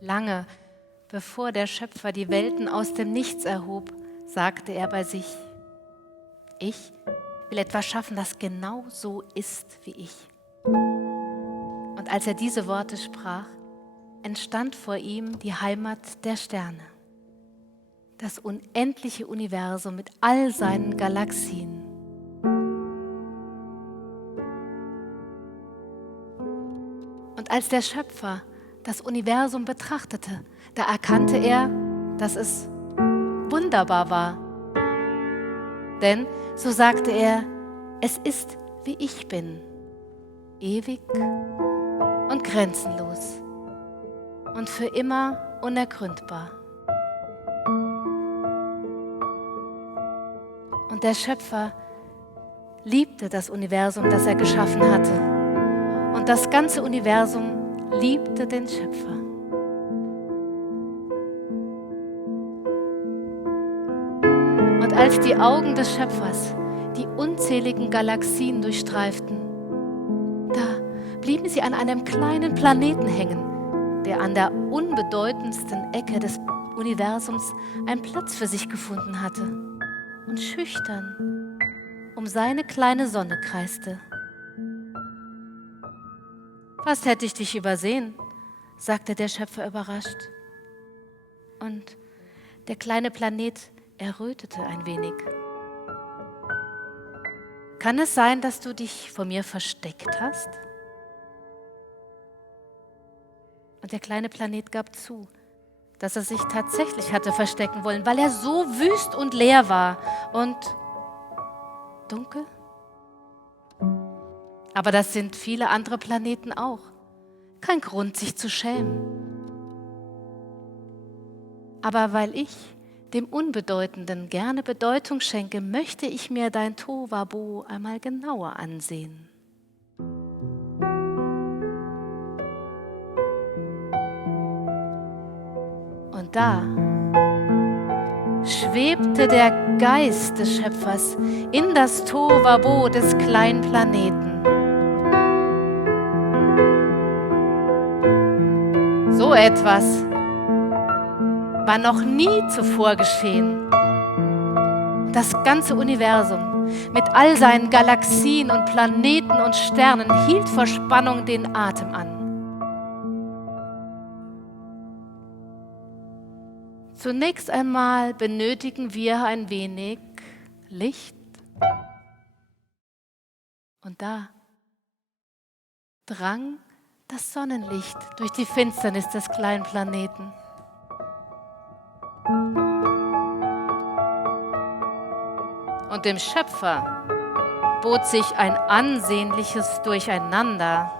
Lange bevor der Schöpfer die Welten aus dem Nichts erhob, sagte er bei sich: Ich will etwas schaffen, das genau so ist wie ich. Und als er diese Worte sprach, entstand vor ihm die Heimat der Sterne, das unendliche Universum mit all seinen Galaxien. Und als der Schöpfer das Universum betrachtete, da erkannte er, dass es wunderbar war. Denn, so sagte er, es ist, wie ich bin, ewig und grenzenlos und für immer unergründbar. Und der Schöpfer liebte das Universum, das er geschaffen hatte. Und das ganze Universum liebte den Schöpfer. Und als die Augen des Schöpfers die unzähligen Galaxien durchstreiften, da blieben sie an einem kleinen Planeten hängen, der an der unbedeutendsten Ecke des Universums einen Platz für sich gefunden hatte und schüchtern um seine kleine Sonne kreiste. Fast hätte ich dich übersehen, sagte der Schöpfer überrascht. Und der kleine Planet errötete ein wenig. Kann es sein, dass du dich vor mir versteckt hast? Und der kleine Planet gab zu, dass er sich tatsächlich hatte verstecken wollen, weil er so wüst und leer war und dunkel. Aber das sind viele andere Planeten auch. Kein Grund, sich zu schämen. Aber weil ich dem Unbedeutenden gerne Bedeutung schenke, möchte ich mir dein Tohuwabohu einmal genauer ansehen. Und da schwebte der Geist des Schöpfers in das Tohuwabohu des kleinen Planeten. So etwas war noch nie zuvor geschehen. Das ganze Universum mit all seinen Galaxien und Planeten und Sternen hielt vor Spannung den Atem an. Zunächst einmal benötigen wir ein wenig Licht. Und da drang das Sonnenlicht durch die Finsternis des kleinen Planeten. Und dem Schöpfer bot sich ein ansehnliches Durcheinander.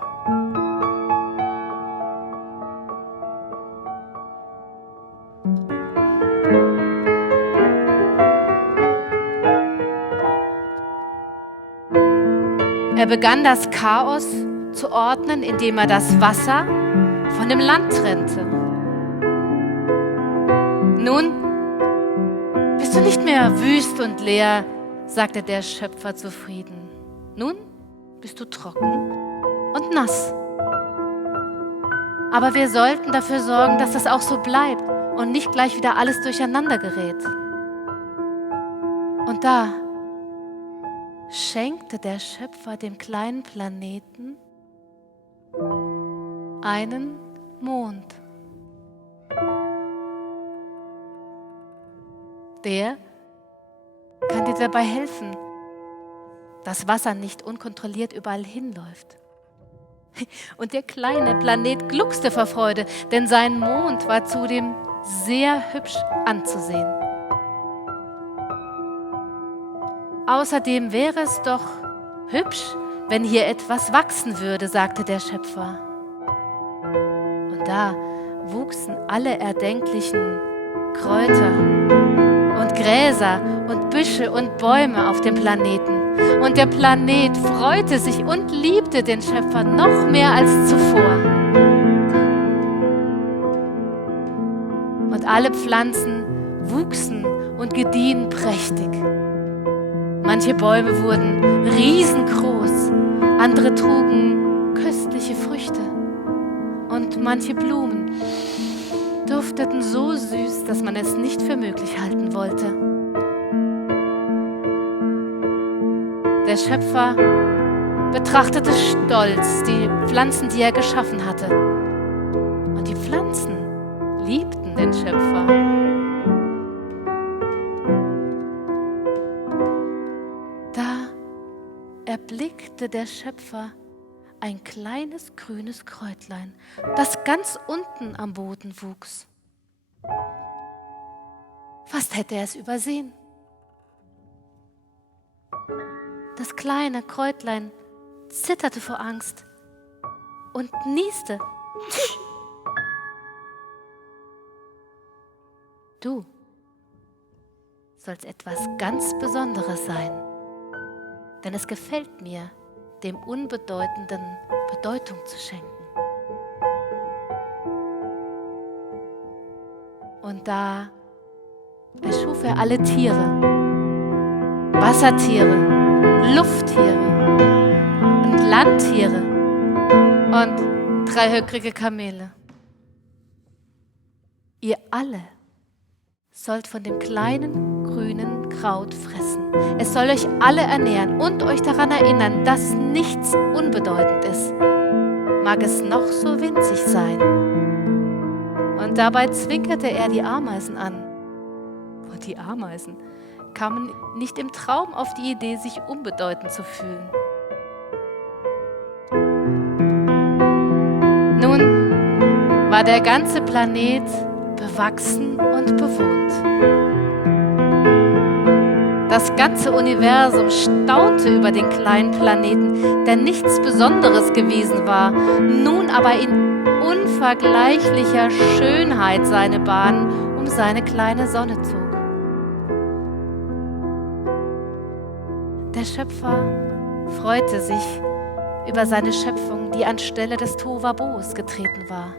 Er begann das Chaos zu ordnen, indem er das Wasser von dem Land trennte. Nun bist du nicht mehr wüst und leer, sagte der Schöpfer zufrieden. Nun bist du trocken und nass. Aber wir sollten dafür sorgen, dass das auch so bleibt und nicht gleich wieder alles durcheinander gerät. Und da schenkte der Schöpfer dem kleinen Planeten einen Mond. Der kann dir dabei helfen, dass Wasser nicht unkontrolliert überall hinläuft. Und der kleine Planet gluckste vor Freude, denn sein Mond war zudem sehr hübsch anzusehen. Außerdem wäre es doch hübsch, wenn hier etwas wachsen würde, sagte der Schöpfer. Und da wuchsen alle erdenklichen Kräuter und Gräser und Büsche und Bäume auf dem Planeten. Und der Planet freute sich und liebte den Schöpfer noch mehr als zuvor. Und alle Pflanzen wuchsen und gediehen prächtig. Manche Bäume wurden riesengroß, andere trugen köstliche Früchte und manche Blumen dufteten so süß, dass man es nicht für möglich halten wollte. Der Schöpfer betrachtete stolz die Pflanzen, die er geschaffen hatte. Und die Pflanzen liebten den Schöpfer. Da erblickte der Schöpfer ein kleines grünes Kräutlein, das ganz unten am Boden wuchs. Fast hätte er es übersehen. Das kleine Kräutlein zitterte vor Angst und nieste. Du sollst etwas ganz Besonderes sein, denn es gefällt mir, dem Unbedeutenden Bedeutung zu schenken. Und da erschuf er alle Tiere, Wassertiere, Lufttiere und Landtiere und 3-höckrige Kamele. Ihr alle sollt von dem kleinen grünen Kraut fressen. Es soll euch alle ernähren und euch daran erinnern, dass nichts unbedeutend ist. Mag es noch so winzig sein. Und dabei zwinkerte er die Ameisen an. Und die Ameisen kamen nicht im Traum auf die Idee, sich unbedeutend zu fühlen. Nun war der ganze Planet bewachsen und bewohnt. Das ganze Universum staunte über den kleinen Planeten, der nichts Besonderes gewesen war, nun aber in unvergleichlicher Schönheit seine Bahn um seine kleine Sonne zog. Der Schöpfer freute sich über seine Schöpfung, die anstelle des Tohuwabohus getreten war.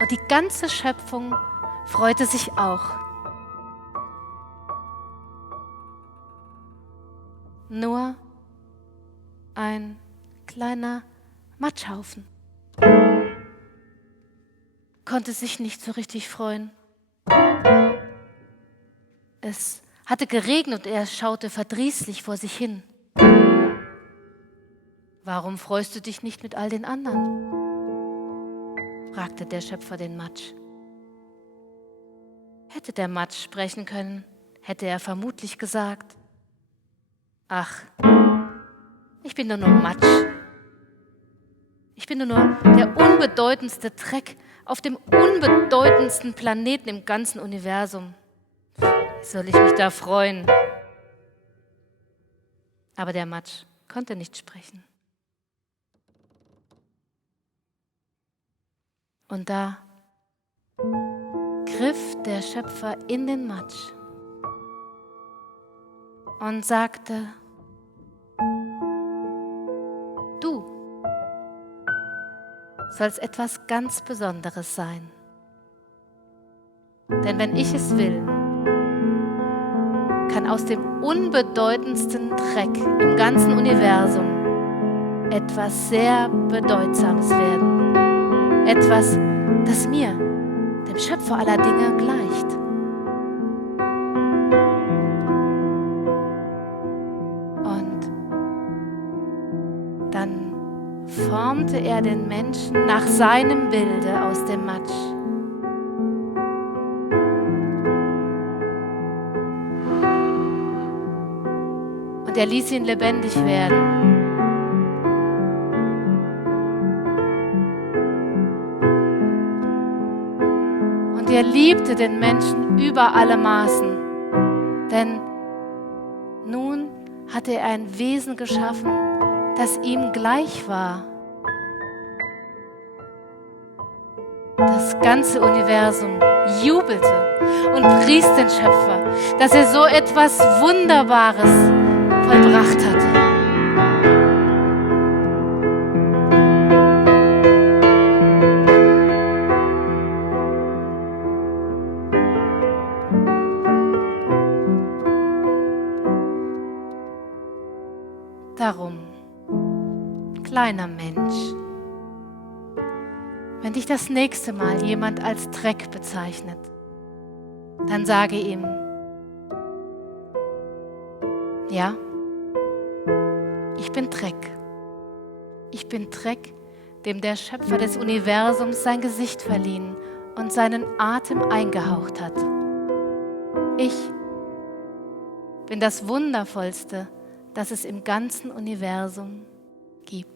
Und die ganze Schöpfung freute sich auch. Nur ein kleiner Matschhaufen konnte sich nicht so richtig freuen. Es hatte geregnet und er schaute verdrießlich vor sich hin. Warum freust du dich nicht mit all den anderen? Fragte der Schöpfer den Matsch. Hätte der Matsch sprechen können, hätte er vermutlich gesagt: Ach, ich bin nur Matsch. Ich bin nur der unbedeutendste Dreck auf dem unbedeutendsten Planeten im ganzen Universum. Wie soll ich mich da freuen? Aber der Matsch konnte nicht sprechen. Und da griff der Schöpfer in den Matsch und sagte: Du sollst etwas ganz Besonderes sein. Denn wenn ich es will, kann aus dem unbedeutendsten Dreck im ganzen Universum etwas sehr Bedeutsames werden. Etwas, das mir, dem Schöpfer aller Dinge, gleicht. Und dann formte er den Menschen nach seinem Bilde aus dem Matsch. Und er ließ ihn lebendig werden. Und er liebte den Menschen über alle Maßen, denn nun hatte er ein Wesen geschaffen, das ihm gleich war. Das ganze Universum jubelte und pries den Schöpfer, dass er so etwas Wunderbares vollbracht hatte. Darum, kleiner Mensch, Wenn dich das nächste Mal jemand als Dreck bezeichnet, dann sage ihm, ja, ich bin Dreck. Ich bin Dreck, dem der Schöpfer des Universums sein Gesicht verliehen und seinen Atem eingehaucht hat. Ich bin das Wundervollste, das es im ganzen Universum gibt.